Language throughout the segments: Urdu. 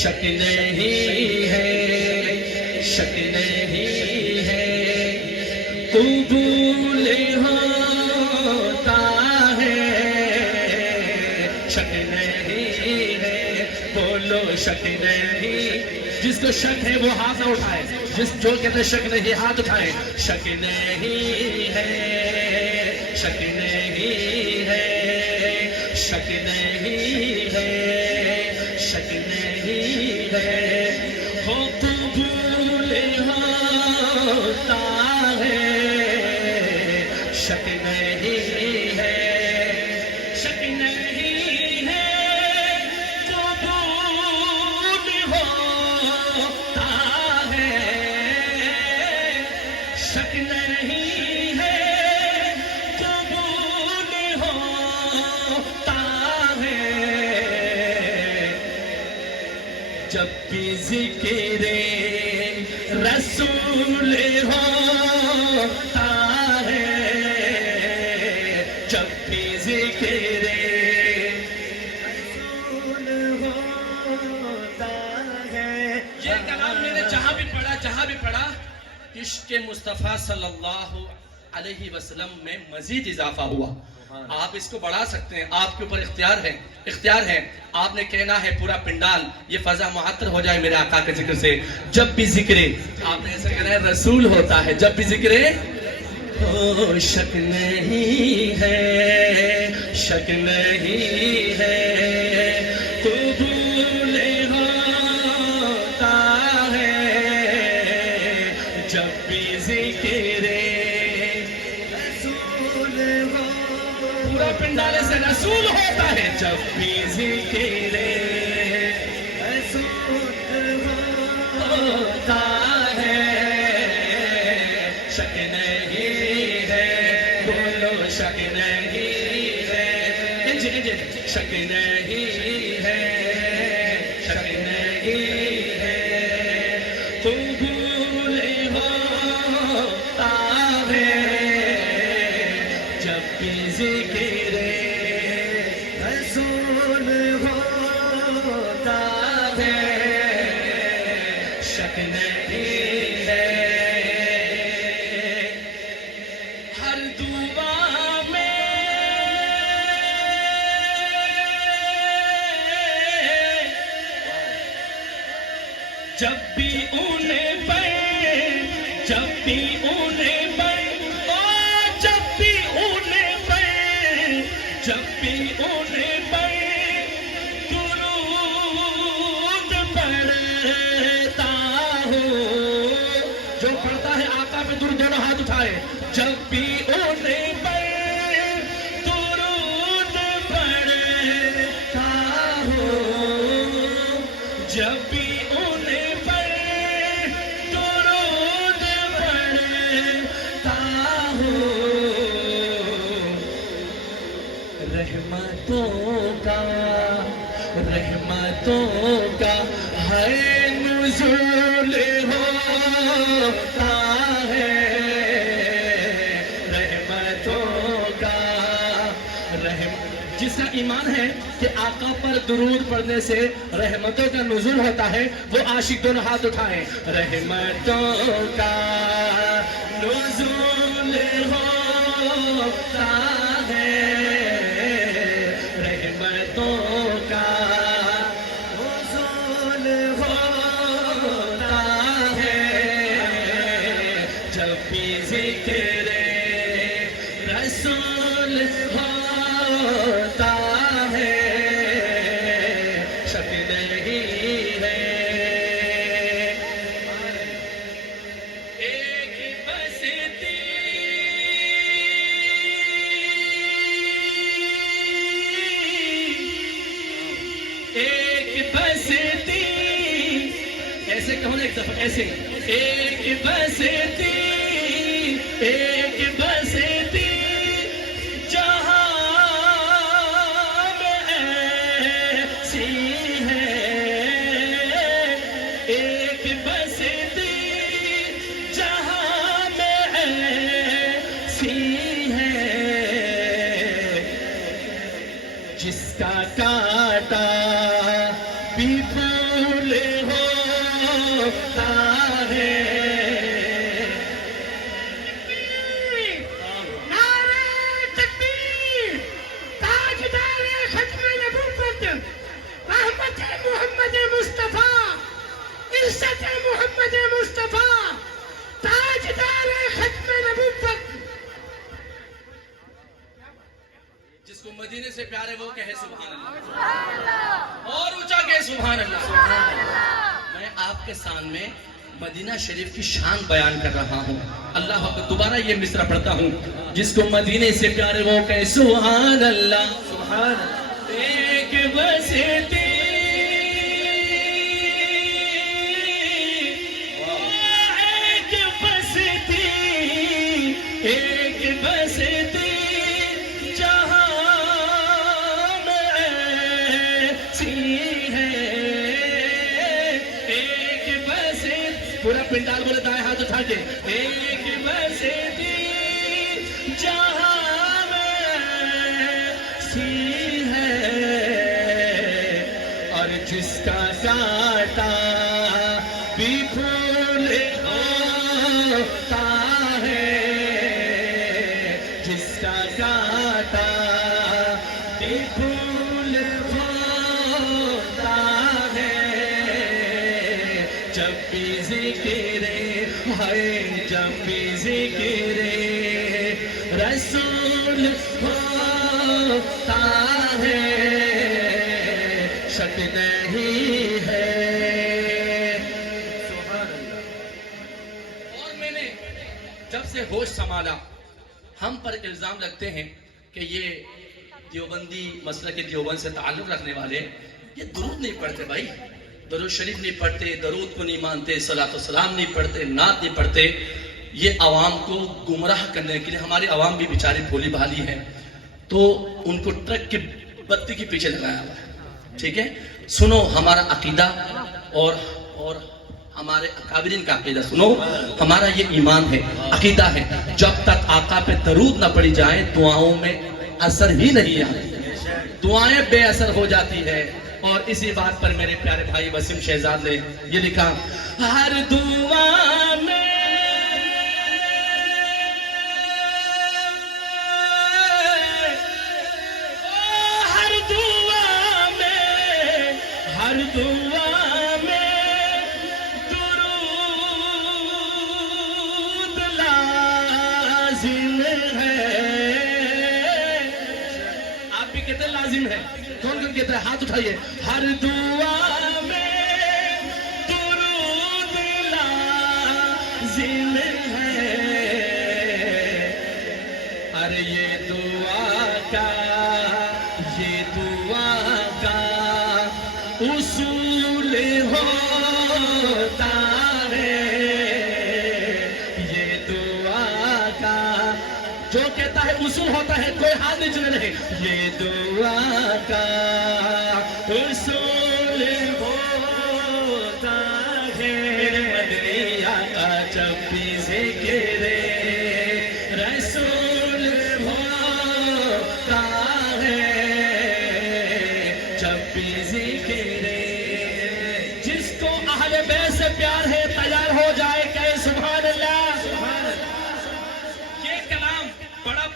شک نہیں ہے، شک نہیں ہے، قبول ہوتا ہے، شک نہیں ہے، بولو شک نہیں۔ جس کو شک ہے وہ ہاتھ نہ اٹھائے، جو کہتے ہیں شک نہیں ہاتھ اٹھائے۔ شک نہیں ہے، شک نہیں ہے، شک نہیں ہے، شک نہیں ہے، ہو قبول ہوتا ہے، شک نہیں ہے، شک نہیں ہے، قبول ہوتا ہے، شک نہیں ہے، قبول ہوتا ہے، جب بھی ذکر رسول ہوتا ہے، جب بھی ذکر رسول ہوتا ہے۔ یہ کلام میں نے جہاں بھی پڑھا عشق مصطفیٰ صلی اللہ علیہ وسلم میں مزید اضافہ ہوا۔ آپ اس کو بڑھا سکتے ہیں، آپ کے اوپر اختیار ہے۔ آپ نے کہنا ہے پورا پنڈال یہ فضا معطر ہو جائے میرے آقا کے ذکر سے۔ جب بھی ذکر، آپ نے ایسا کہنا ہے رسول ہوتا ہے، جب بھی ذکر ہو، شک نہیں ہے، شک نہیں ہے، قبول ہوتا ہے، جب بھی ذکر رسول ہو، پورا پنڈال سے رسول ہوتا ہے، جب بھی ذکر رسول ہوتا ہے، شک نہیں ہے، بولو شک نہیں ہے، شک نہیں ہے، شک نہیں ہے، قبول ہوتا ہے، جب بھی ذکر رسول ہوتا ہے، شک نہیں ہے، ہر دعا میں جب بھی انہیں پڑھ، جب بھی انہیں پڑھ، جب بھی انہیں پڑھ، جب بھی انہیں پڑھ، درود پڑھتا ہوں، جو پڑھتا ہے آقا پہ درود دونوں ہاتھ اٹھائے، جب بھی انہیں پڑھ، درود پڑھتا ہوں، جب بھی انہیں پڑھ، درود پڑھتا ہوں، رحمتوں کا ہے نزول ہوتا ہے، رحمتوں کا جس کا ایمان ہے کہ آقا پر درود پڑھنے سے رحمتوں کا نزول ہوتا ہے، وہ عاشق دونوں ہاتھ اٹھائیں، رحمتوں کا نزول ہوتا ہے، رحمتوں کا نزول ہوتا ہے، جب بھی ذکر رسول ہوتا ہے، شک نہیں ہے، ایک بستی ایک بستی، ایسے کہو نا ایک دفعہ، ایسے ایک بستی، ایک بستی جہاں میں ایسی ہے، ایک بستی جہاں میں ایسی ہے، جس کا کانٹا بھی پھول جس کو مدینے سے پیار ہے وہ کہے سبحان اللہ، اور اونچا کہے سبحان اللہ۔ میں آپ کے سامنے مدینہ شریف کی شان بیان کر رہا ہوں۔ اللہ اکبر، دوبارہ یہ مصرع پڑھتا ہوں، جس کو مدینے سے پیار ہے وہ کہے سبحان اللہ، سبحان اللہ۔ ایک بستی ایک بستی جہاں میں ایسی ہے، ایک بستی، پورا پنڈال بولے دائیں ہاتھ اٹھا کے، ایک بستی جہاں میں ایسی ہے، اور جس کا کاٹا بھی پھول ہوتا ہے، کاٹا بھی پھول ہوتا ہے، جب بھی ذکر ہے، جب بھی ذکر رسول ہوتا ہے، شک نہیں ہے۔ سبحان اللہ۔ اور میں نے جب سے ہوش سنبھالا، ہم پر الزام لگتے ہیں کہ یہ دیوبندی مسلک کے دیوبند سے تعلق رکھنے والے یہ درود نہیں پڑھتے، بھائی درود شریف نہیں پڑھتے، درود کو نہیں مانتے، صلاۃ و سلام نہیں پڑھتے، نعت نہیں پڑھتے۔ یہ عوام کو گمراہ کرنے کے لیے، ہماری عوام بھی بیچاری بھولی بھالی ہے، تو ان کو ٹرک کی بتی کے پیچھے لگایا ہوا ہے، ٹھیک ہے؟ سنو ہمارا عقیدہ اور ہمارے اکابرین کا عقیدہ سنو، ہمارا یہ ایمان ہے، عقیدہ ہے، جب تک آقا پہ درود نہ پڑی جائے دعاؤں میں اثر ہی نہیں آتا، دعائیں بے اثر ہو جاتی ہے۔ اور اسی بات پر میرے پیارے بھائی وسیم شہزاد نے یہ لکھا، ہر دعا میں ہر دعا میں ہر دعا میں لازم ہے، کون کون کہتا ہے؟ ہاتھ اٹھائیے۔ ہر دعا میں درود لازم ہے، ارے یہ دعا کا اصول ہوتا ہے، یہ دعا کا جو کہتا ہے اصول ہوتا ہے، کوئی ہاتھ نہیں چلے رہے، یہ دعا کا اصول ہوتا ہے، مدنی آقا جب بھی ذکر رسول ہوتا ہے، جب بھی ذکر، جس کو اہل بیت سے پیار ہے تیار ہو جائے کہ سبحان اللہ۔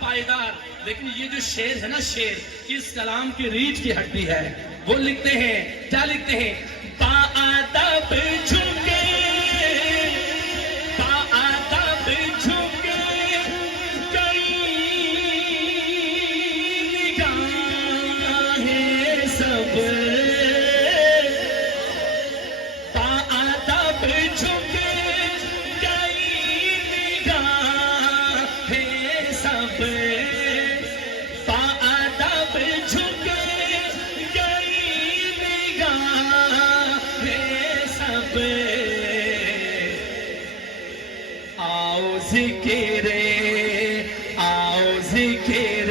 پائیدار، لیکن یہ جو شعر ہے نا، شعر اس کلام کی ریچھ کی ہڈی ہے۔ وہ لکھتے ہیں، کیا لکھتے ہیں؟ باادب جھکے، باادب جھکے کئی نگاہیں سب، باادب جھکے کئی نگاہیں سب، باادب جھکے کئی نگاہیں سب، آؤ ذکر، آؤ ذکر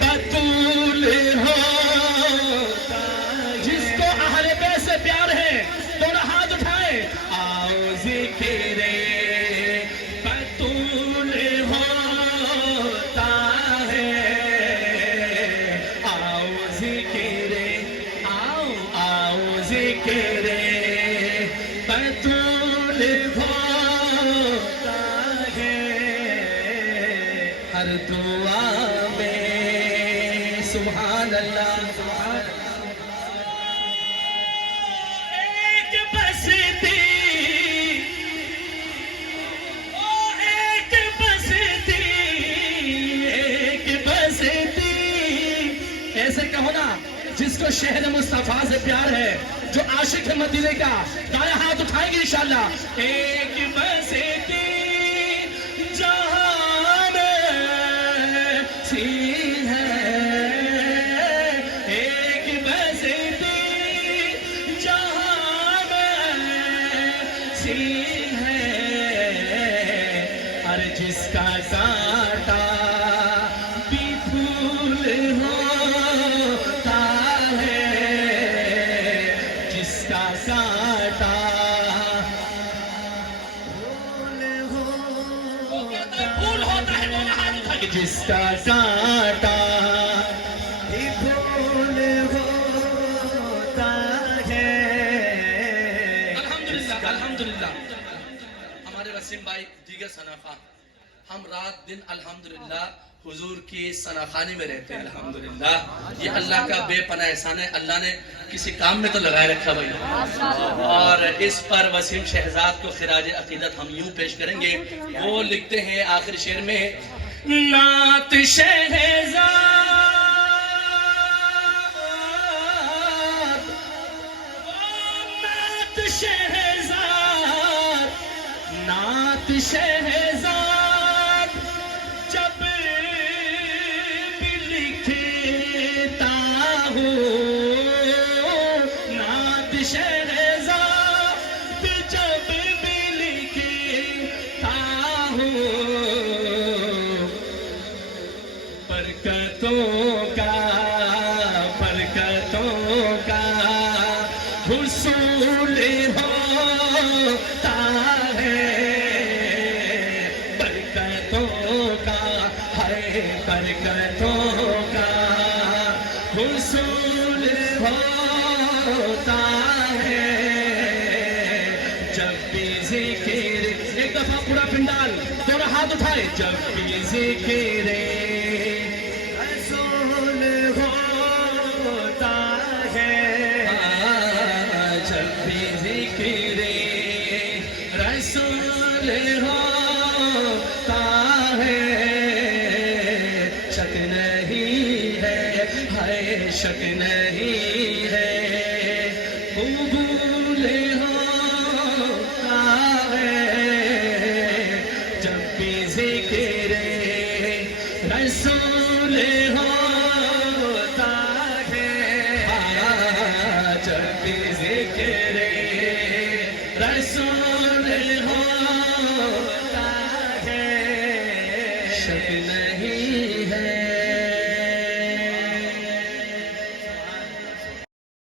بطول ہوتا، جس کو اہل بیت سے پیار ہے دونوں ہاتھ اٹھائے، آؤ ذکر بطول ہوتا ہے، آؤ ذکر، آؤ ذکر بطول ہوتا ہے، ہر دعا میں سبحان اللہ، سبحان اللہ۔ ایک بستی، ایک بستی، ایک بستی سے کہو نا جس کو شہر مصطفیٰ سے پیار ہے، جو عاشق ہے مدینے کا، دائیں ہاتھ اٹھائیں گے انشاءاللہ. ایک بستی جہاں میں سی ہے، ایک بستی جہاں میں سی ہے، اور جس کا کانٹا بھی پھول ہوتا ہے، جس کا کانٹا پھول ہوتا ہے، جس کا کانٹا بھی پھول ہوتا ہے. الحمدللہ الحمدللہ. ہمارے وسیم بھائی دیگر ثناخواں، ہم رات دن الحمدللہ حضور کی ثناخوانی میں رہتے ہیں. الحمدللہ یہ اللہ کا بے پناہ احسان ہے. اللہ نے کسی کام میں تو لگائے رکھا بھائی. اور اس پر وسیم شہزاد کو خراج عقیدت ہم یوں پیش کریں گے. وہ لکھتے ہیں آخر شعر میں، نعت شہزاد، نعت شہزاد، نعت شہزاد جب بھی لکھتا ہوں، نعت شہزاد جب بھی لکھتا ہوں، برکتوں کا حصول ہوتا ہے، برکتوں کا ہے، برکتوں کا حصول ہوتا ہے. جب بھی ذکر، ایک دفعہ پورا پنڈال دونوں ہاتھ اٹھائے، جب بھی ذکر رسول ہوتا ہے، جب بھی ذکر رسول ہوتا ہے، شک نہیں ہے، شک نہیں ہے، قبول ہوتا ہے. جب بھی ذکر رسول ہوتا ہے، جب بھی ذکر رسول ہوتا